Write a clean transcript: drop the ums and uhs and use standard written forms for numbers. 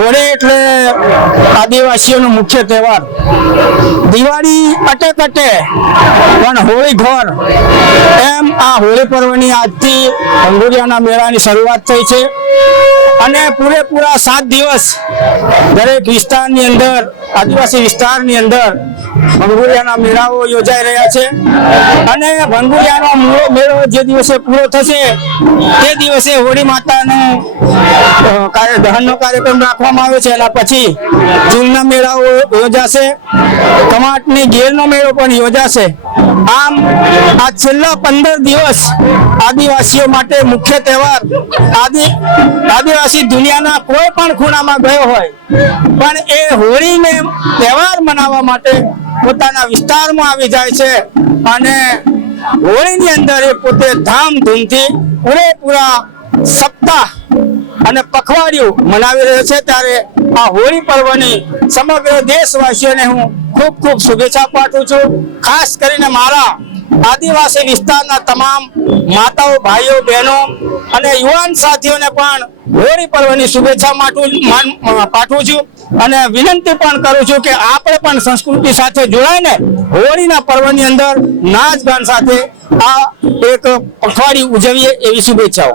હોળી એટલે આદિવાસીઓનો મુખ્ય તહેવાર। દિવાળી અટે કટે પણ હોળી ઘર, એમ આ હોળી પર્વની આજથી ભંગુરિયાના મેળાની શરૂઆત થઈ છે અને પૂરેપૂરા 7 દિવસ દરેક વિસ્તારની અંદર, આદિવાસી વિસ્તારની અંદર ભંગુરિયાના મેળાઓ યોજાઈ રહ્યા છે અને ભંગુરિયાનો મેળો જે દિવસે પૂરો થશે તે દિવસે હોળી માતાનું દહનનો કાર્યક્રમ રાખવામાં આવે છે। એના પછી ચૂલના મેળાઓ યોજાશે, કમાટની ગેરનો મેળો પણ યોજાશે। આમ આ છેલ્લા 15 દિવસ આદિવાસીઓ માટે મુખ્ય તહેવાર। આદિવાસી દુનિયાના કોઈ પણ ખૂણામાં ગયો હોય પણ એ હોળીને તહેવાર મનાવવા માટે પોતાના વિસ્તારમાં આવી જાય છે અને હોળીની અંદર એ પોતે ધામધૂમથી પૂરેપૂરા સપ્તાહ અને પખવાડિયું મનાવી રહ્યો છે। ત્યારે આ હોળી પર્વની સમગ્ર દેશવાસીઓને હું ખૂબ ખૂબ શુભેચ્છા પાઠવું છું। ખાસ કરીને મારા આદિવાસી વિસ્તારના તમામ માતાઓ, ભાઈઓ, બહેનો અને યુવાન સાથીઓને પણ હોળી પર્વની શુભેચ્છા પાઠવું છું અને વિનંતી પણ કરું છું કે આપણે પણ સંસ્કૃતિ સાથે જોડાઈને હોળીના પર્વની અંદર નાચ ગાન સાથે આ એક પખવાડિયું ઉજવીએ, એવી શુભેચ્છાઓ।